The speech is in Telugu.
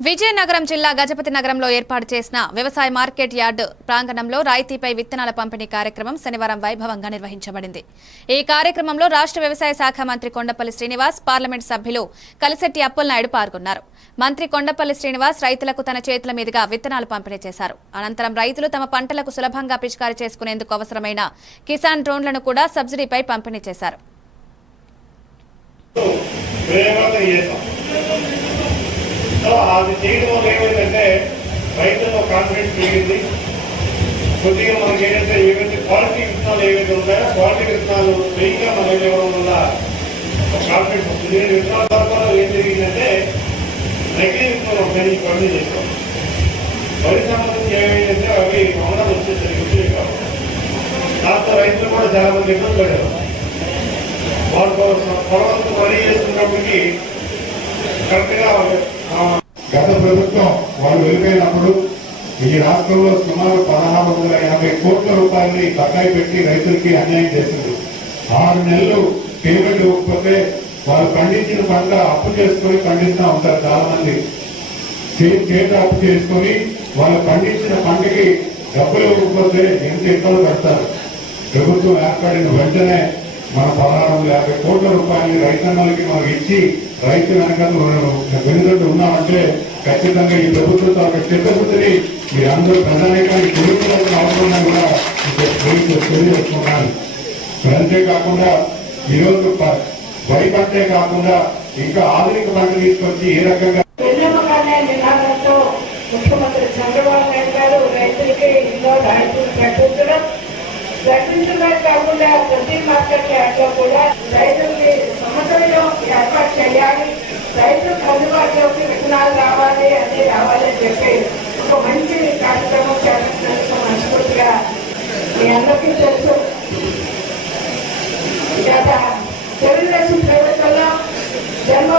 విజయనగరం జిల్లా గజపతి నగరంలో ఏర్పాటు చేసిన వ్యవసాయ మార్కెట్ యార్డు ప్రాంగణంలో రాయితీపై విత్తనాల పంపిణీ కార్యక్రమం శనివారం వైభవంగా నిర్వహించబడింది. ఈ కార్యక్రమంలో రాష్ట్ర వ్యవసాయ శాఖ మంత్రి కొండపల్లి శ్రీనివాస్ పార్లమెంట్ సభ్యులు కలిశెట్టి అప్పలనాయుడు పాల్గొన్నారు. మంత్రి కొండపల్లి శ్రీనివాస్ రైతులకు తన చేతుల మీదుగా విత్తనాలు పంపిణీ చేశారు. అనంతరం రైతులు తమ పంటలకు సులభంగా పిచికారీ చేసుకునేందుకు అవసరమైన కిసాన్ డ్రోన్లను కూడా సబ్సిడీపై పంపిణీ చేశారు. సో అది చేయడం వల్ల ఏమైందంటే రైతుల్లో కాన్ఫిడెన్స్ పెరిగింది. కొద్దిగా మనకి ఏంటంటే ఏవైతే క్వాలిటీ విత్తనాలు ఏవైతే ఉన్నాయో క్వాలిటీ విత్తనాలు మెయిన్గా మనం ఇవ్వడం వల్ల కాన్ఫిడెన్స్ వస్తుంది. నేను విత్తనాల ద్వారా ఏం జరిగిందంటే నకిలీ విత్తనాలు ఒకటి పనులు చేస్తాం. వరి సంబంధించి ఏమైందంటే అవి అమలు వచ్చేసరికి వచ్చేవి కావు దాంతో రైతులు కూడా చాలా మంది ఇబ్బంది పడారు వాళ్ళు పొలం వరి చేస్తున్నప్పటికీ కరెక్ట్గా గత ప్రభుత్వం వాళ్ళు వెళ్ళిపోయినప్పుడు ఈ రాష్ట్రంలో సుమారు పదహారు వందల యాభై కోట్ల రూపాయలని బకాయి పెట్టి రైతులకి అన్యాయం చేసింది. ఆరు నెలలు పేమెంట్ ఇవ్వకపోతే వాళ్ళు పండించిన పంట అప్పు చేసుకొని పండిస్తూ ఉంటారు చాలా మంది చేత అప్పు చేసుకొని వాళ్ళు పండించిన పంటకి డబ్బులు ఇవ్వకపోతే ఎంత ఇబ్బంది పడతారు? ప్రభుత్వం ఏర్పడిన వెంటనే మన పదహారు వందల యాభై కోట్ల రూపాయలు రైతన్నలకి మనం ఇచ్చి రైతు వెనకాల వెనుకంటూ ఉన్నామంటే ఖచ్చితంగా ఈ ప్రభుత్వం తాలూకా చిత్తశుద్ధిని మీరందరూ ప్రధానికానికి తెలుసుకోవాల్సిన అవసరం కూడా తెలియజేస్తున్నాను అంతేకాకుండా ఈరోజు ప- వరి పంటే కాకుండా ఇంకా ఆధునిక పంట తీసుకొచ్చి ఏ రకంగా ముఖ్యమంత్రి చంద్రబాబు నాయుడు గారు రైతులకి ఎన్నో రాయితీలు ప్రకటించడం ప్రకటించడమే కాకుండా ప్రతి మార్కెట్ కార్యక్రమం చేపట్టినందుకు మనస్ఫూర్తిగా మీ అందరికీ తెలుసు. గత తెలుగుదేశం ప్రభుత్వంలో జన్మ